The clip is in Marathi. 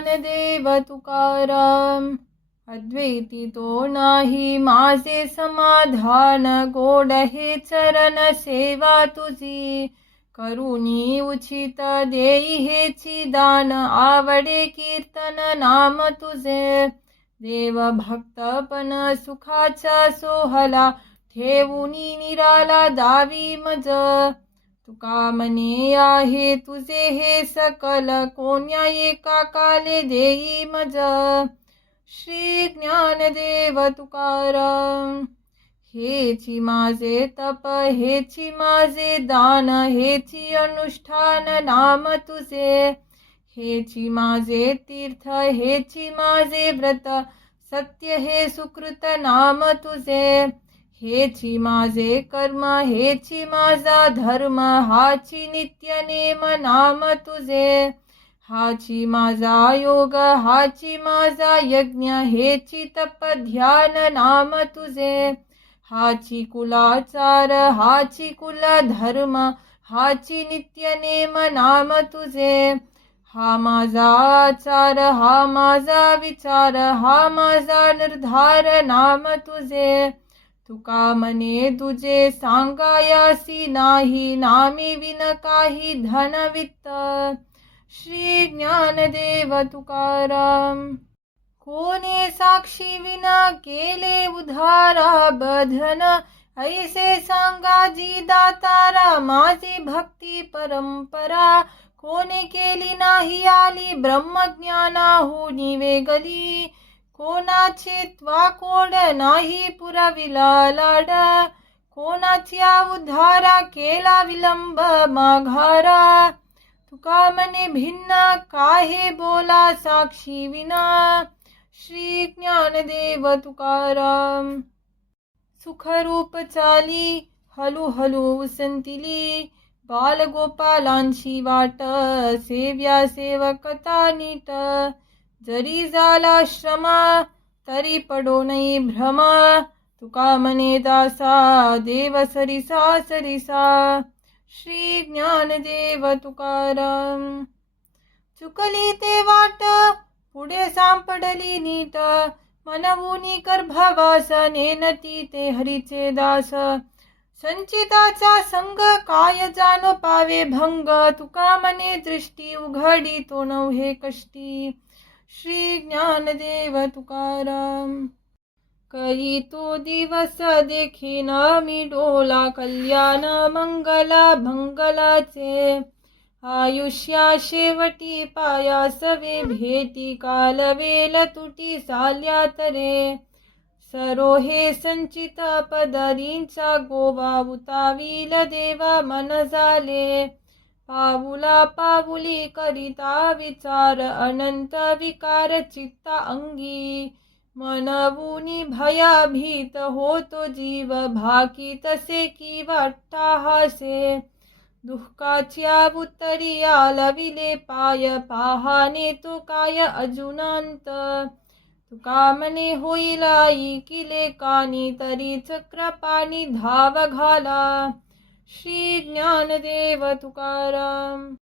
ज्ञानदेव तुकाराम. अद्वैती तो नाही माझे समाधान, गोड हे चरण सेवा तुझी. करुणी उचित देई हेची दान, आवडे कीर्तन नाम तुझे. देव भक्तपण सुखाचा सोहला, ठेवुनी निराला दावी मज. तुका म्हणे आहे तुझे हे सकल, कोण्या एका काले देई मज. श्री ज्ञानदेव तुकाराम. हेची माझे तप, हेची माझे दान, हेची अनुष्ठान नाम तुझे. हेची माझे तीर्थ, हेची माझे व्रत, सत्य हे सुकृत नाम तुझे. हेची माझे कर्म, हेची माझा धर्म, हाची नित्य नेम नाम तुझे. हाची माझा योग, हाची माझा यज्ञ, हेची तप ध्यान नाम तुझे. हाची कुलाचार, हाची कुल धर्म, हाची नित्य नेम नाम तुझे. हा माझा आचार, हा माझा विचार, हा माझा निर्धार नाम तुझे. तुका म्हणे तुझे सांगायासी नाही, नामी विन काही धन वित्त. श्री ज्ञानदेव तुकाराम. कोणे साक्षी विना केले उधारा बधन, ऐसे सांगा जी दातारा माझी भक्ती परंपरा. कोणे केली नाही आली ब्रह्मज्ञानाहुनी वेगली, कोणाचे त्वाकोड नाही पुरविला लाड. कोणाच्या उद्धारा केला विलंब माघारा. तुका म्हणे भिन्न काहे बोला साक्षी विना. श्री ज्ञानदेव तुकाराम. सुखरूप चाली हलू हलू उसंतिली, बालगोपालांची वाट सेव्या सेवकता नीट. जरी झाला श्रम तरी पडो नाही भ्रम, तुका म्हणे दासा देव सरिसा सरिसा. श्री ज्ञानदेव तुकाराम. चुकली ते वाट पुढे सापडली नीट, मनवुनी गर्भवास नेनती ते हरीचे दास. संचिताचा संग काय जाणो पावे भंग, तुका म्हणे दृष्टी उघडी तो नव्हे कष्टी. श्री ज्ञानदेव तुकाराम. कही तो दिवस देखीन मी डोला, कल्याण मंगला भंगलाचे. आयुष्या शेवटी पायासवे भेटी, काल वेल तुटी साल्या तरे. सरोहे संचित पदरींचा गोवा, उतावील देवा मन झाले. पाऊला पाऊली करिता विचार, अनंत विकार चित्ता अंगी. मनवुनी भयभीत होतो जीव, भाकी तसे की वाट्टाहासे. दुःखाच्या उत्तरी आलविले पाय, पाहाने तो काय अजुनांत. तुका म्हणे होईल ऐकिले कानी, तरी चक्रपाणी धाव घाला. श्री ज्ञानदेव तुकाराम.